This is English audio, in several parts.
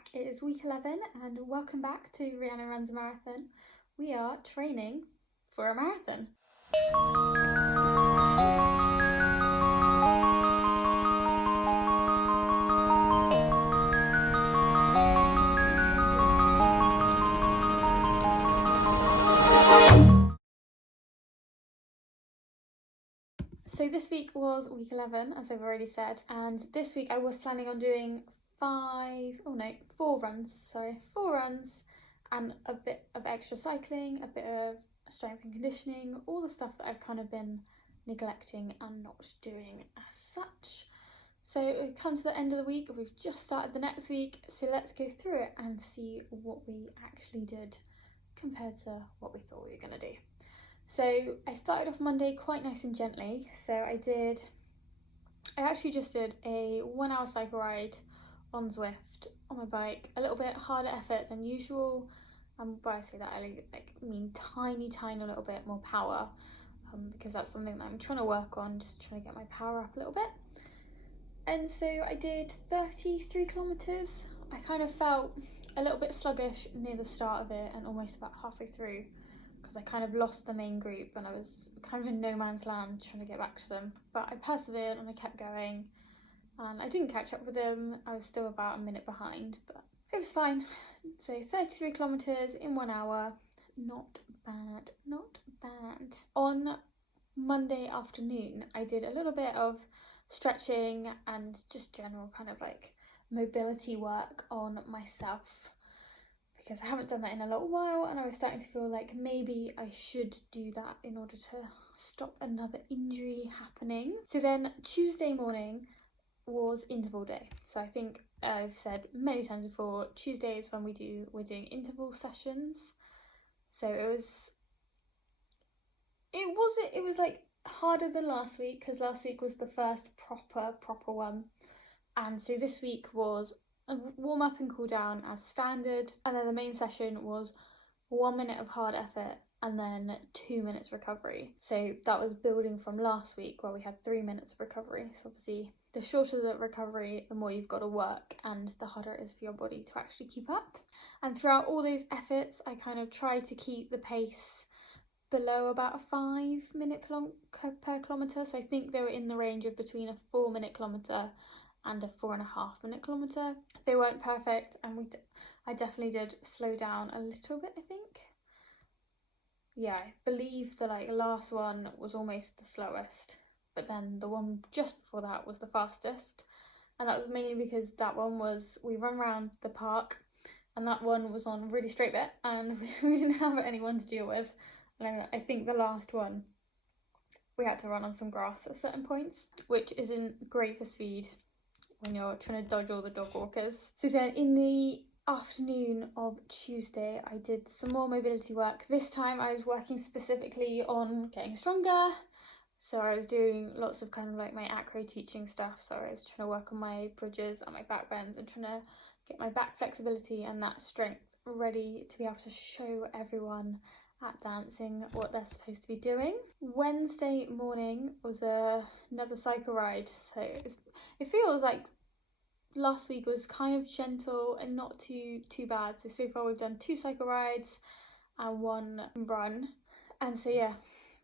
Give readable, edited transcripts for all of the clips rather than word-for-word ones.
back. It is week 11 and welcome back to Rihanna Runs a Marathon. We are training for a marathon. So this week was week 11, as I've already said, and this week I was planning on doing four runs and a bit of extra cycling, a bit of strength and conditioning, all the stuff that I've kind of been neglecting and not doing as such. So we've come to the end of the week, we've just started the next week, so let's go through it and see what we actually did compared to what we thought we were going to do. So I started off Monday quite nice and gently. So I actually just did a 1 hour cycle ride on Zwift on my bike, a little bit harder effort than usual. But I say that I mean tiny little bit more power, because that's something that I'm trying to work on, just trying to get my power up a little bit. And so I did 33 kilometers. I kind of felt a little bit sluggish near the start of it and almost about halfway through, because I kind of lost the main group and I was kind of in no man's land trying to get back to them. But I persevered and I kept going, and I didn't catch up with them. I was still about a minute behind, but it was fine. So 33 kilometers in 1 hour, not bad. On Monday afternoon, I did a little bit of stretching and just general kind of like mobility work on myself, because I haven't done that in a little while, and I was starting to feel like maybe I should do that in order to stop another injury happening. So then Tuesday morning was interval day. So I think I've said many times before, Tuesday is when we're doing interval sessions. So it was like harder than last week, because last week was the first proper one. And so this week was a warm up and cool down as standard, and then the main session was 1 minute of hard effort and then 2 minutes recovery. So that was building from last week where we had 3 minutes of recovery. So obviously the shorter the recovery, the more you've got to work and the harder it is for your body to actually keep up. And throughout all those efforts, I kind of tried to keep the pace below about a 5 minute per kilometre. So I think they were in the range of between a 4 minute kilometre and a 4.5 minute kilometre. They weren't perfect, and I definitely did slow down a little bit, I think. Yeah, I believe the last one was almost the slowest, but then the one just before that was the fastest. And that was mainly because that one we run around the park, and that one was on a really straight bit and we didn't have anyone to deal with. And I think the last one we had to run on some grass at certain points, which isn't great for speed when you're trying to dodge all the dog walkers. So then in the afternoon of Tuesday, I did some more mobility work. This time I was working specifically on getting stronger. So I was doing lots of kind of like my acro teaching stuff. So I was trying to work on my bridges and my back bends and trying to get my back flexibility and that strength ready to be able to show everyone at dancing what they're supposed to be doing. Wednesday morning was another cycle ride. So it feels like last week was kind of gentle and not too bad. So far we've done 2 cycle rides and 1 run. And so yeah,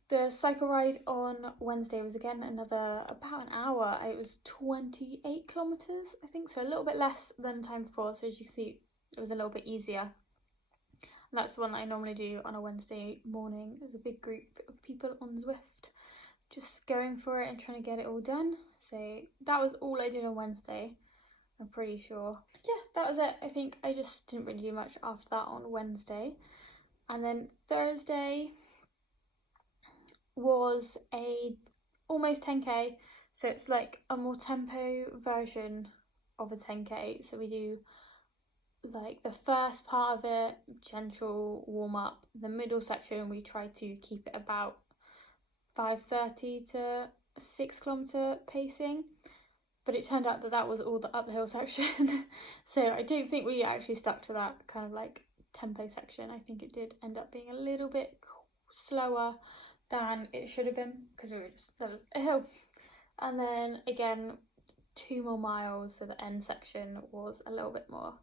the cycle ride on Wednesday was again about an hour. It was 28 kilometers, I think, so a little bit less than the time before. So as you can see, it was a little bit easier. And that's the one that I normally do on a Wednesday morning. There's a big group of people on Zwift just going for it and trying to get it all done. So that was all I did on Wednesday, I'm pretty sure. Yeah, that was it. I think I just didn't really do much after that on Wednesday. And then Thursday was almost 10k. So it's like a more tempo version of a 10k. So we do like the first part of it, gentle warm up. The middle section we try to keep it about 5:30 to 6 kilometer pacing, but it turned out that was all the uphill section. So I don't think we actually stuck to that kind of like tempo section. I think it did end up being a little bit slower than it should have been, because that was a hill. And then again, 2 more miles, so the end section was a little bit more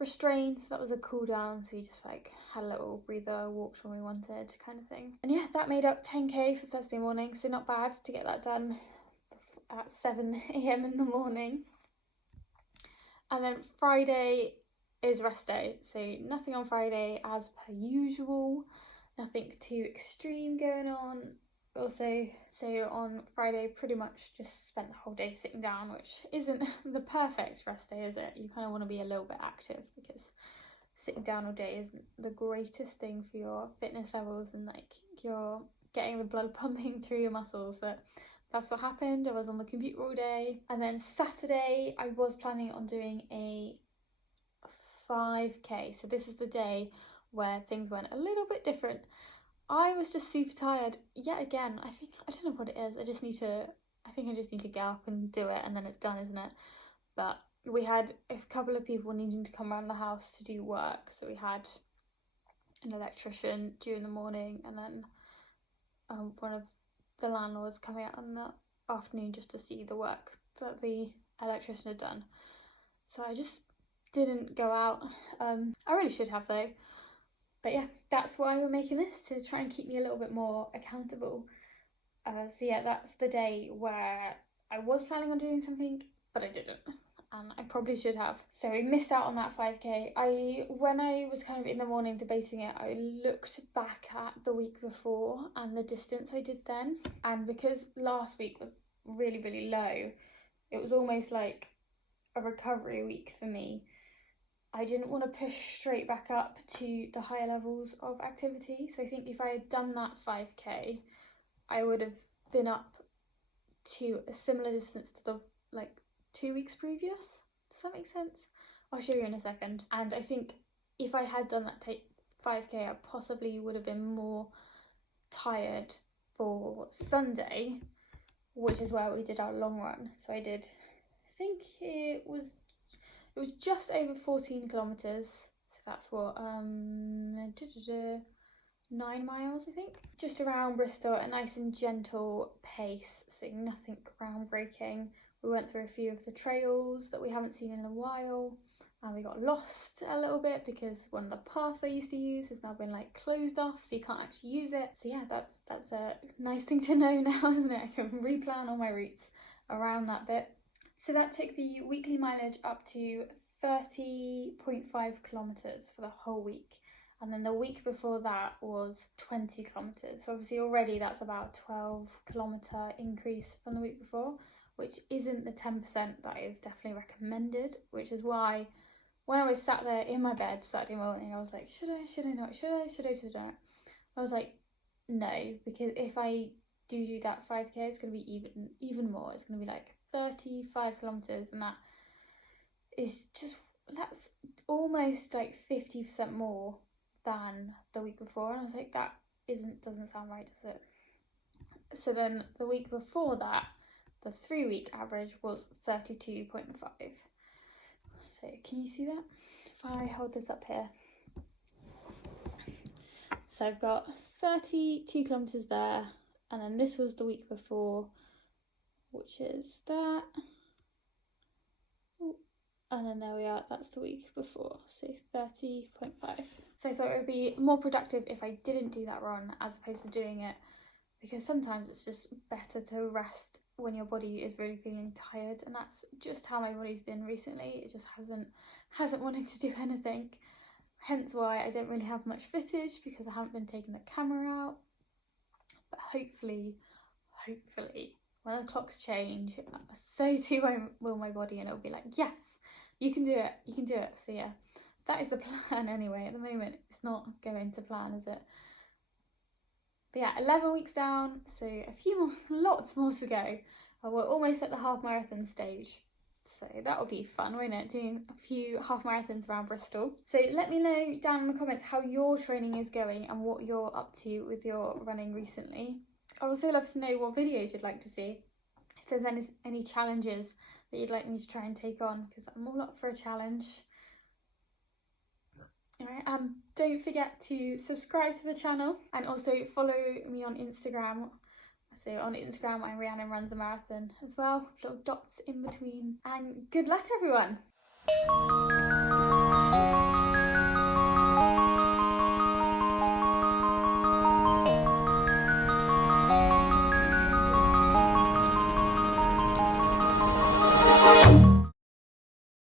restrained, so that was a cool down, so we just like had a little breather, walked when we wanted kind of thing. And yeah, that made up 10k for Thursday morning, so not bad to get that done at 7 a.m. in the morning. And then Friday is rest day, so nothing on Friday as per usual, nothing too extreme going on. Also, so on Friday pretty much just spent the whole day sitting down, which isn't the perfect rest day, is it? You kind of want to be a little bit active, because sitting down all day isn't the greatest thing for your fitness levels, and like you're getting the blood pumping through your muscles. But that's what happened. I was on the computer all day. And then Saturday I was planning on doing a 5k, so this is the day where things went a little bit different. I was just super tired yet again. I don't know what it is. I just need to get up and do it, and then it's done, isn't it? But we had a couple of people needing to come around the house to do work, so we had an electrician due in the morning, and then one of the landlords coming out in the afternoon just to see the work that the electrician had done. So I just didn't go out. I really should have though. But yeah, that's why we're making this, to try and keep me a little bit more accountable. So yeah, that's the day where I was planning on doing something, but I didn't. And I probably should have. So we missed out on that 5k. When I was kind of in the morning debating it, I looked back at the week before and the distance I did then. And because last week was really, really low, it was almost like a recovery week for me. I didn't want to push straight back up to the higher levels of activity. So I think if I had done that 5k, I would have been up to a similar distance to the 2 weeks previous. Does that make sense? I'll show you in a second. And I think if I had done that 5k, I possibly would have been more tired for Sunday, which is where we did our long run. So I think it was just over 14 kilometres, so that's what, 9 miles I think. Just around Bristol, a nice and gentle pace, so nothing groundbreaking. We went through a few of the trails that we haven't seen in a while, and we got lost a little bit because one of the paths I used to use has now been closed off, so you can't actually use it. So yeah, that's a nice thing to know now, isn't it? I can replan all my routes around that bit. So that took the weekly mileage up to 30.5 kilometres for the whole week. And then the week before that was 20 kilometres. So obviously already that's about a 12 kilometre increase from the week before, which isn't the 10% that is definitely recommended, which is why when I was sat there in my bed Saturday morning, I was like, should I not? I was like, no, because if I do that 5k, it's going to be even more. It's going to be 35 kilometres, and that's almost 50% more than the week before. And I was like, that doesn't sound right, does it? So then the week before that, the 3-week average was 32.5. So can you see that? If I hold this up here. So I've got 32 kilometres there, and then this was the week before, which is that. And then there we are, that's the week before, so 30.5. So I thought it would be more productive if I didn't do that run as opposed to doing it, because sometimes it's just better to rest when your body is really feeling tired, and that's just how my body's been recently. It just hasn't wanted to do anything, hence why I don't really have much footage, because I haven't been taking the camera out. But hopefully when the clocks change, so too will my body, and it'll be like, yes, you can do it. So yeah, that is the plan anyway. At the moment it's not going to plan, is it? But yeah, 11 weeks down, so lots more to go. We're almost at the half marathon stage, so that'll be fun, won't it? Doing a few half marathons around Bristol. So let me know down in the comments how your training is going and what you're up to with your running recently. I'd also love to know what videos you'd like to see, if there's any challenges that you'd like me to try and take on, because I'm all up for a challenge. Alright, don't forget to subscribe to the channel and also follow me on Instagram. So on Instagram, I'm Rhiannon Runs a Marathon as well, little dots in between. And good luck, everyone!